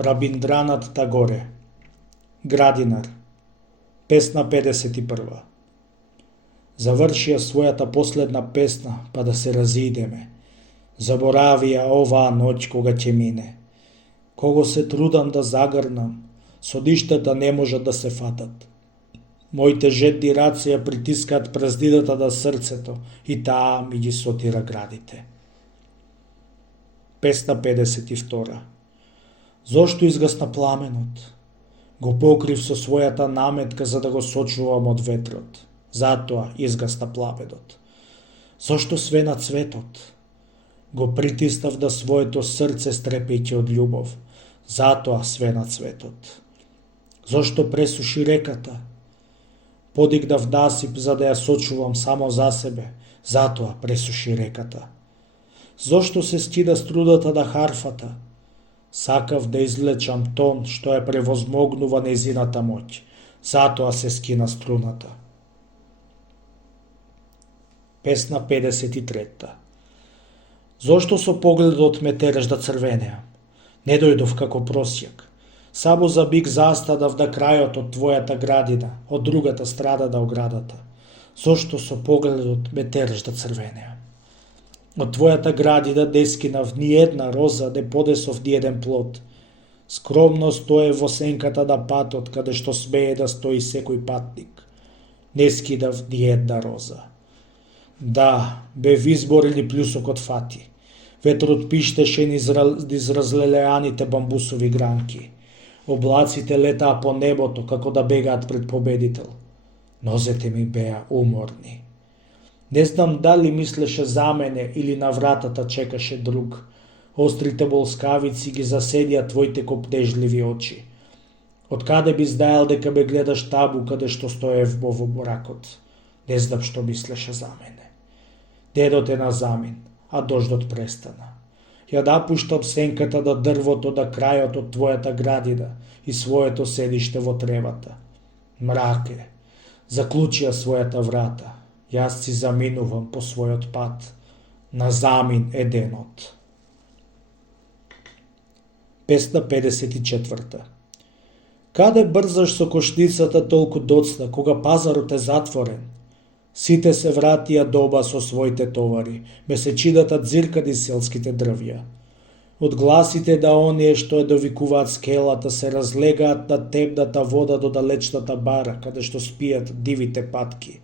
Рабиндранат Тагоре. Градинар. Песна 51. Завршија својата последна песна, па да се разидеме. Заборавија оваа ноќ кога ќе мине. Кого се трудам да загрнам, содиштата не можат да се фатат. Моите жедни раце ја притискаат празнидата на срцето и таа ми ги сотира градите. Песна 52. Зошто изгасна пламенот? Го покрив со својата наметка за да го сочувам од ветрот. Затоа изгасна пламенот. Зошто свена цветот? Го притиснав да своето срце стрепејќи од љубов. Затоа свена цветот. Зошто пресуши реката? Подигнав насип за да ја сочувам само за себе. Затоа пресуши реката. Зошто се скида струдата на харфата? Сакав да излечам тон што ја превозмогнува незината моќ. Затоа се скина струната. Песна 53. Зошто со погледот ме тераш да црвенеам? Не дојдов како просјак. Само за миг застанав на крајот од твојата градина, од другата страна на оградата. Зошто со погледот ме тераш да црвенеам? Од твојата градина не скинав ни една роза, не подесов ни еден плод. Скромно стое во сенката на патот, каде што смее да стои секој патник. Не скинав ни една роза. Да, бев изборили плюсок од фати. Ветрот пиштеше низ разлелеаните бамбусови гранки. Облаците летаа по небото како да бегаат пред победител. Нозете ми беа уморни. Не знам дали мислеше за мене или на вратата чекаше друг. Острите болскавици ги заседија твоите копнежливи очи. Од каде би знаел дека ме гледаш таму каде што стоев во мракот? Не знам што мислеше за мене. Дедот е на замин, а дождот престана. Ја напуштам сенката на дрвото на крајот од твојата градина и своето седиште во тревата. Мрак е. Заклучија својата врата. Јас си заминувам по својот пат. На замин е денот. Песна 54. Каде брзаш со кошницата толку доцна, кога пазарот е затворен? Сите се вратија доба со своите товари, месечината дзирка низ селските дрвја. Од гласите да оние што ја довикуваат скелата се разлегаат на темната вода до далечната бара, каде што спијат дивите патки.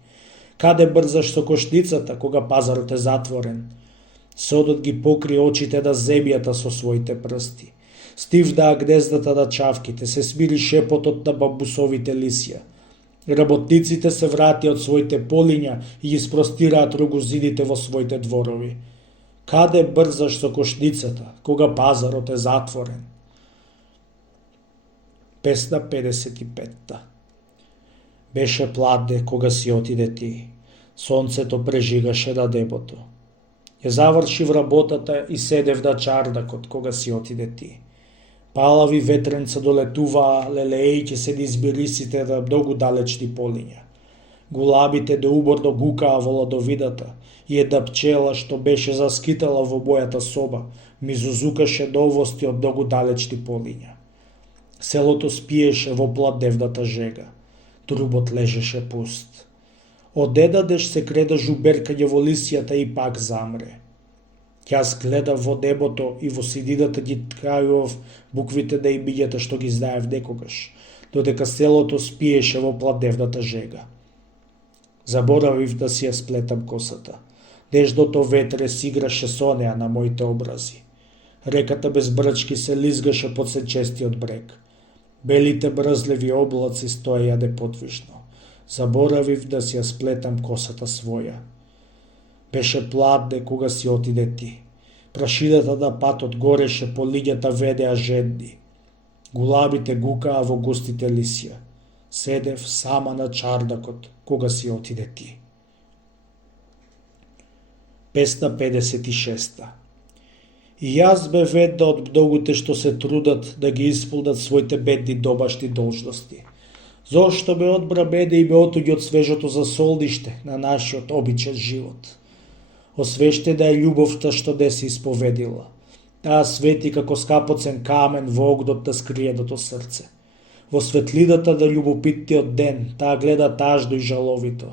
Каде брзаш со кошницата, кога пазарот е затворен? Содот ги покри очите на земјата со своите прсти. Стивнаа гнездата на чавките, се смири шепотот на бамбусовите лисја. Работниците се вратија од своите полиња и ги спростираат ругозините во своите дворови. Каде брзаш со кошницата, кога пазарот е затворен? Песна 55. Беше пладне кога си отиде ти. Сонцето прежигаше на небото. Ја завршив работата и седев на чардакот кога си отиде ти. Палави ветренца долетуваа, лелеејќи се низ мирисите на многу далечни полиња. Гулабите неуморно гукаа во ладовидата и една пчела што беше заскитала во мојата соба ми зузукаше новости од многу далечни полиња. Селото спиеше во пладневната жега. Трубот лежеше пуст. Одедадеш се креда жуберкање во лисијата и пак замре. Јас гледав во небото и во сидината ги ткајував буквите на имињата што ги знаев некогаш, додека селото спиеше во пладневната жега. Заборавив да си ја сплетам косата. Нежното ветре си играше со неа на моите образи. Реката без брчки се лизгаше под сечестиот брег. Белите мрзливи облаци стоеја неподвижно. Заборавив да си ја сплетам косата своја. Беше пладне кога си отиде ти. Прашината на патот гореше, по лиѓата ведеа жедни. Гулабите гукаа во густите лисја. Седев сама на чардакот кога си отиде ти. Песна 56. И јас бев една од многуте што се трудат да ги исполнат своите бедни домашни должности. Зошто ме одбра мене и ме отуѓи од свежото засолниште на нашиот обичен живот? Освештена е љубовта што не се исповедила. Таа свети како скапоцен камен во огнот на скриеното срце. Во светлината на љубопитниот ден, таа гледа тажно и жаловито.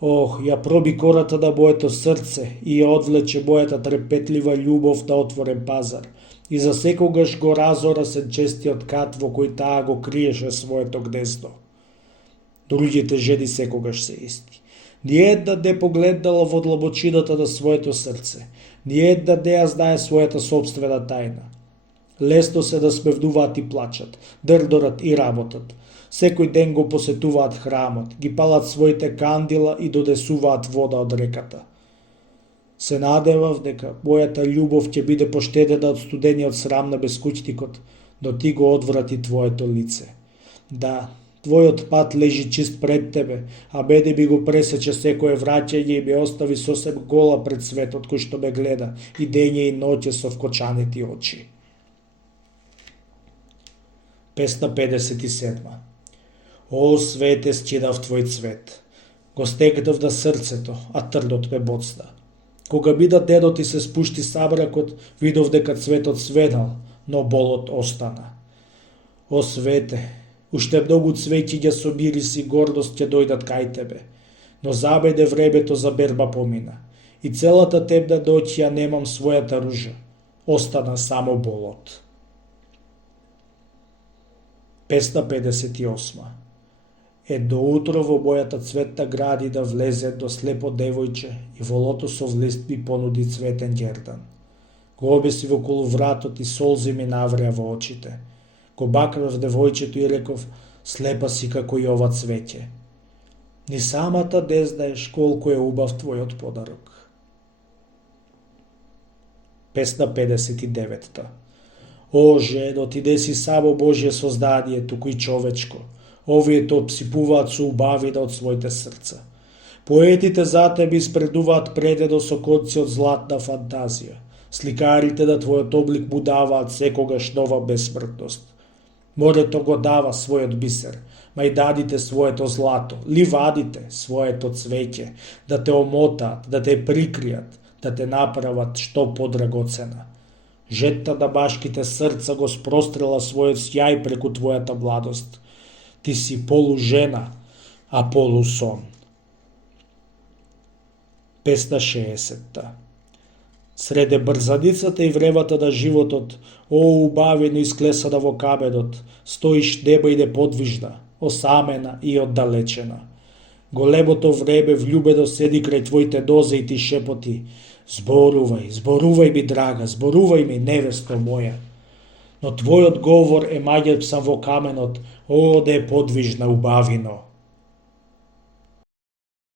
Ох, ја проби кората на моето срце и ја одвлече мојата трепетлива љубов на отворен пазар. И за секогаш го разора сенчестиот кат во кој таа го криеше своето гнездо. Другите жени секогаш се исти. Ниједна не погледнала во длабочината на своето срце. Ниједна не ја знае својата собствена тајна. Лесно се да смевнуваат и плачат, дрдорат и работат. Секој ден го посетуваат храмот, ги палат своите кандила и донесуваат вода од реката. Се надевав дека мојата љубов ќе биде поштедена од студениот срам на бескуќникот, но ти го одврати твоето лице. Да, твојот пат лежи чист пред тебе, а мене би го пресече секое враќање и ме остави сосем гола пред светот кој што ме гледа и дење и ноќе со вкочанети очи. Песна 57. О, свете, скидав твој цвет. Го стегнав на срцето, а трнот ме боцна. Кога мина денот и се спушти самракот, видов дека цветот свенал, но болот остана. О, свете, уште многу цвеќиња со мирис и гордост ќе дојдат кај тебе, но за мене времето за берба помина. И целата темна ноќ ја немам својата ружа. Остана само болот. Песна 58. Едно утро во мојата цветна градина влезе до слепо девојче и во лотосов лист ми понуди цветен ѓердан. Го обеси во околу вратот и солзи ми навреа во очите. Го бакнав девојчето и реков, слепа си како и ова цвеќе. Ни самата не знаеш колку е убав твојот подарок. Песна 59. О, жено, ти не си само Божје создание, туку и човечко. Овие те обсипуваат со убавина од своите срца. Поетите за тебе испредуваат предедо со конци од златна фантазија. Сликарите на твојот облик му даваат секогаш нова бесмртност. Морето го дава својот бисер, мајданите своето злато, ливадите своето цвеќе, да те омотаат, да те прикријат, да те направат што подрагоцена. Жетта на башките срца го спрострела својот сјај преку твојата младост. Ти си полу жена, а полу сон. Песна 60. Среде брзаницата и вревата на животот, о, убавено исклесана во каменот, стоиш неба и неподвижна, осамена и оддалечена. Големото време влюбено седи крај твоите нозе и ти шепоти, зборувај, зборувај ми, драга, зборувај ми, невесто моја. Но твојот говор е маѓен сам во каменот, о, неподвижна убавино.